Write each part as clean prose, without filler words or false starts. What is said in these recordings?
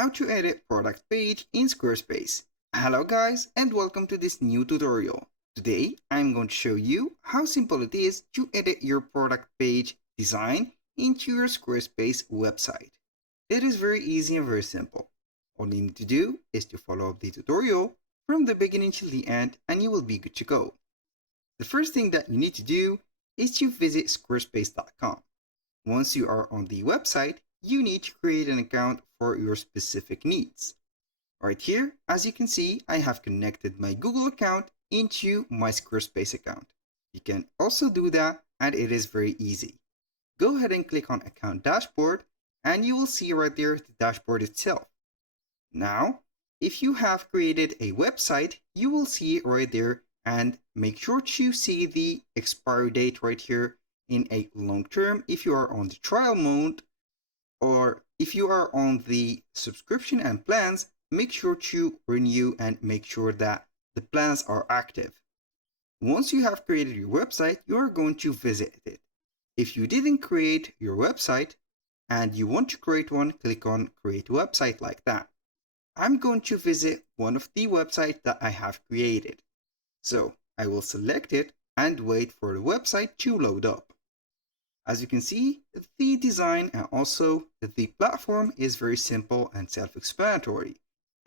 how to edit product page in Squarespace. Hello guys and welcome to this new tutorial. Today I'm going to show you how simple it is to edit your product page design into your Squarespace website. It is very easy and very simple. All you need to do is to follow up the tutorial from the beginning to the end and you will be good to go. The first thing that you need to do is to visit squarespace.com. Once you are on the website, you need to create an account for your specific needs. Right here, as you can see, I have connected my Google account into my Squarespace account. You can also do that and it is very easy. Go ahead and click on Account Dashboard and you will see right there the dashboard itself. Now, if you have created a website, you will see it right there and make sure to see the expiry date right here in a long term if you are on the trial mode, or if you are on the subscription and plans, make sure to renew and make sure that the plans are active. Once you have created your website, you are going to visit it. If you didn't create your website and you want to create one, click on Create Website like that. I'm going to visit one of the websites that I have created. So I will select it and wait for the website to load up. As you can see, the design and also the platform is very simple and self-explanatory.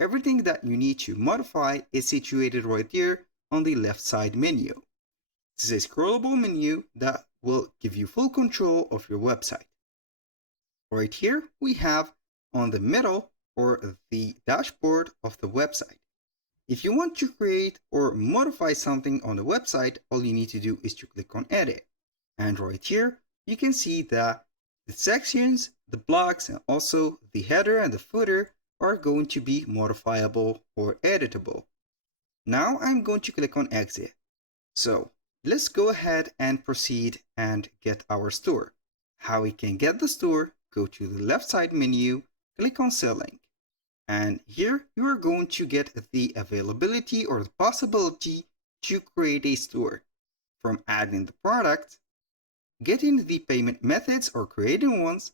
Everything that you need to modify is situated right there on the left side menu. This is a scrollable menu that will give you full control of your website. Right here we have on the middle or the dashboard of the website. If you want to create or modify something on the website, all you need to do is to click on Edit. And right here, you can see that the sections, the blocks, and also the header and the footer are going to be modifiable or editable. Now I'm going to click on Exit. So let's go ahead and proceed and get our store. How we can get the store, go to the left side menu, click on Selling. And here you are going to get the availability or the possibility to create a store, from adding the product, getting the payment methods or creating ones,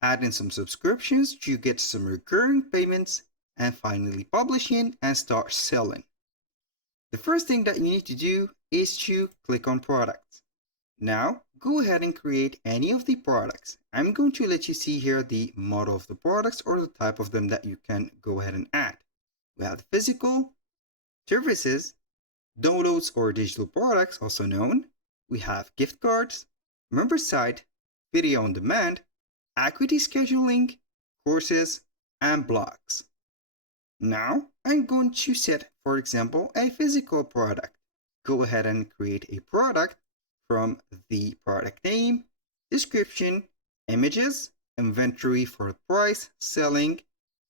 adding some subscriptions to get some recurring payments, and finally publishing and start selling. The first thing that you need to do is to click on products. Now go ahead and create any of the products. I'm going to let you see here the model of the products or the type of them that you can go ahead and add. We have the physical, services, downloads or digital products also known. We have gift cards, member site, video on demand, activity scheduling, courses, and blogs. Now I'm going to set, for example, a physical product. Go ahead and create a product from the product name, description, images, inventory for the price, selling,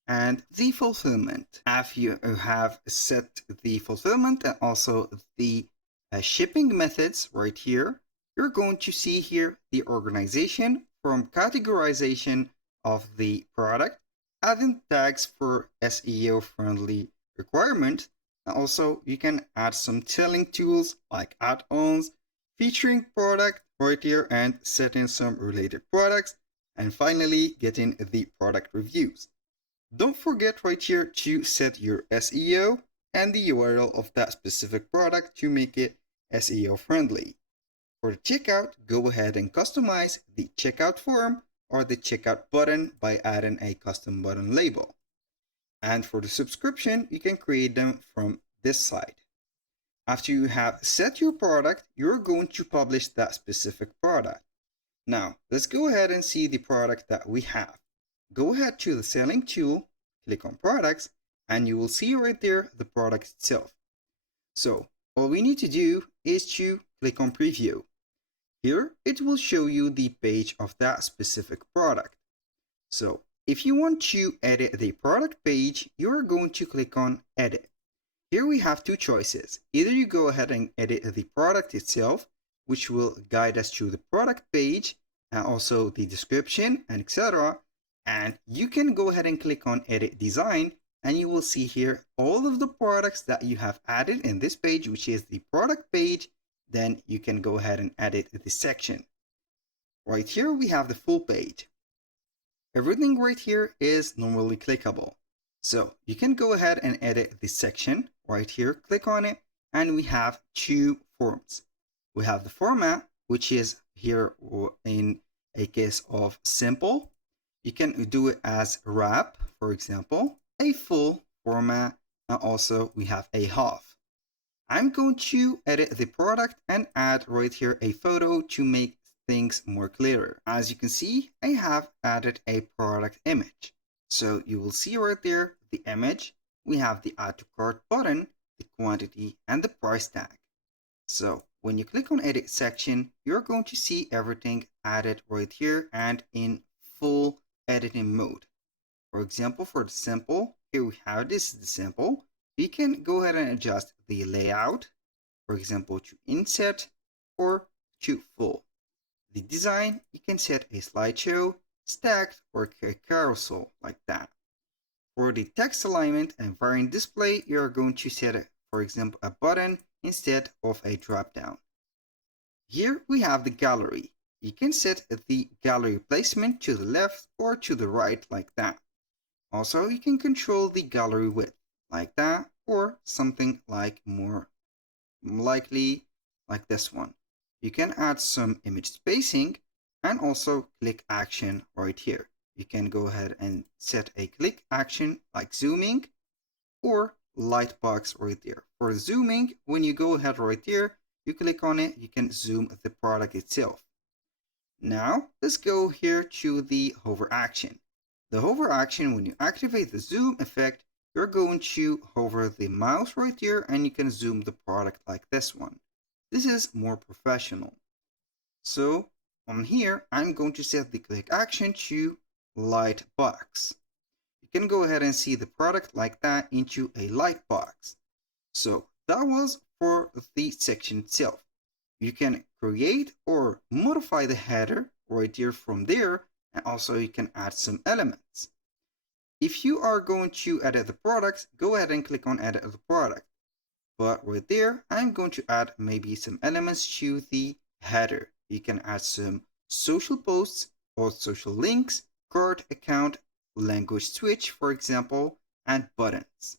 and the fulfillment. After you have set the fulfillment and also the shipping methods right here, you're going to see here the organization from categorization of the product, adding tags for SEO friendly requirements. And also you can add some selling tools like add-ons, featuring product right here and setting some related products, and finally getting the product reviews. Don't forget right here to set your SEO and the URL of that specific product to make it SEO friendly. For the checkout, go ahead and customize the checkout form or the checkout button by adding a custom button label. And for the subscription, you can create them from this side. After you have set your product, you're going to publish that specific product. Now, let's go ahead and see the product that we have. Go ahead to the selling tool, click on products, and you will see right there the product itself. So all we need to do is to click on preview. Here, it will show you the page of that specific product. So if you want to edit the product page, you're going to click on edit. Here we have two choices. Either you go ahead and edit the product itself, which will guide us to the product page and also the description and etc. And you can go ahead and click on edit design and you will see here all of the products that you have added in this page, which is the product page. Then you can go ahead and edit this section. Right here we have the full page. Everything right here is normally clickable. So you can go ahead and edit this section right here, click on it, and we have two forms. We have the format, which is here in a case of simple. You can do it as wrap, for example, a full format, and also we have a half. I'm going to edit the product and add right here a photo to make things more clearer. As you can see, I have added a product image. So you will see right there the image. We have the add to cart button, the quantity, and the price tag. So when you click on edit section, you're going to see everything added right here and in full editing mode. For example, for the sample, here we have this is the sample. You can go ahead and adjust the layout, for example, to inset or to full. The design, you can set a slideshow, stacked, or a carousel like that. For the text alignment and variant display, you're going to set, for example, a button instead of a drop-down. Here we have the gallery. You can set the gallery placement to the left or to the right like that. Also, you can control the gallery width like that or something like more likely like this one. You can add some image spacing and also click action right here. You can go ahead and set a click action like zooming or light box right there. For zooming, when you go ahead right there, you click on it, you can zoom the product itself. Now, let's go here to the hover action. The hover action, when you activate the zoom effect, you're going to hover the mouse right here and you can zoom the product like this one. This is more professional. So on here, I'm going to set the click action to light box. You can go ahead and see the product like that into a light box. So that was for the section itself. You can create or modify the header right here from there, and also you can add some elements. If you are going to edit the products, go ahead and click on edit the product. But right there, I'm going to add maybe some elements to the header. You can add some social posts or social links, card account, language switch, for example, and buttons.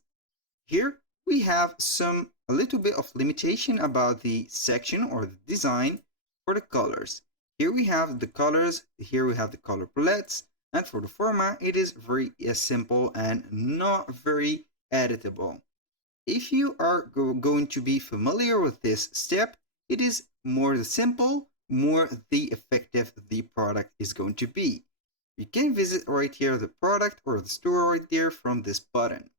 Here we have a little bit of limitation about the section or the design for the colors. Here we have the colors, here we have the color palettes, and for the format, it is very simple and not very editable. If you are going to be familiar with this step, it is more the simple, more the effective the product is going to be. You can visit right here the product or the store right there from this button.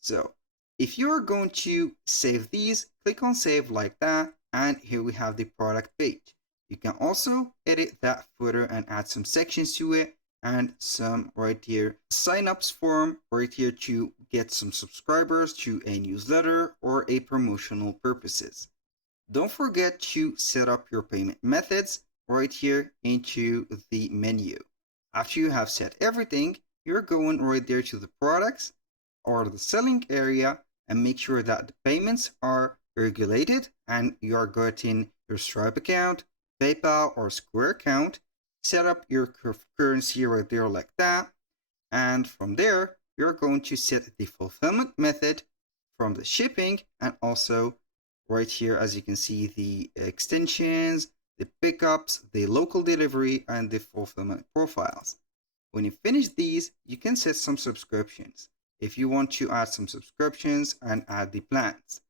So if you are going to save these, click on save like that, and here we have the product page. You can also edit that footer and add some sections to it and some right here sign-ups form right here to get some subscribers to a newsletter or a promotional purposes. Don't forget to set up your payment methods right here into the menu. After you have set everything, you're going right there to the products or the selling area and make sure that the payments are regulated and you are getting your Stripe account, PayPal or Square account. Set up your currency right there like that, and from there you're going to set the fulfillment method from the shipping and also right here, as you can see, the extensions, the pickups, the local delivery, and the fulfillment profiles. When you finish these, you can set some subscriptions if you want to add some subscriptions and add the plans.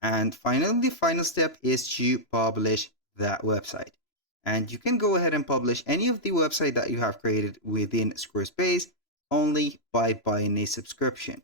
And finally, the final step is to publish that website. And you can go ahead and publish any of the website that you have created within Squarespace only by buying a subscription,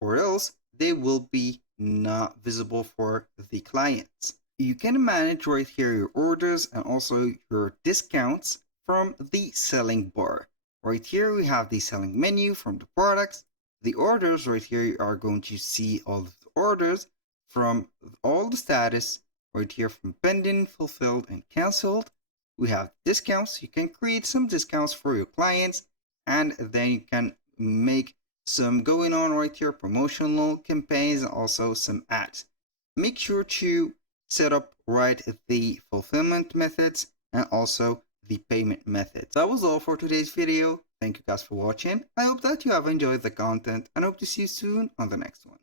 or else they will be not visible for the clients. You can manage right here your orders and also your discounts from the selling bar. Right here we have the selling menu from the products. The orders right here, you are going to see all of the orders from all the status right here from pending, fulfilled, and canceled. We have discounts. You can create some discounts for your clients, and then you can make some going on right here, promotional campaigns, and also some ads. Make sure to set up right the fulfillment methods and also the payment methods. That was all for today's video. Thank you guys for watching. I hope that you have enjoyed the content and hope to see you soon on the next one.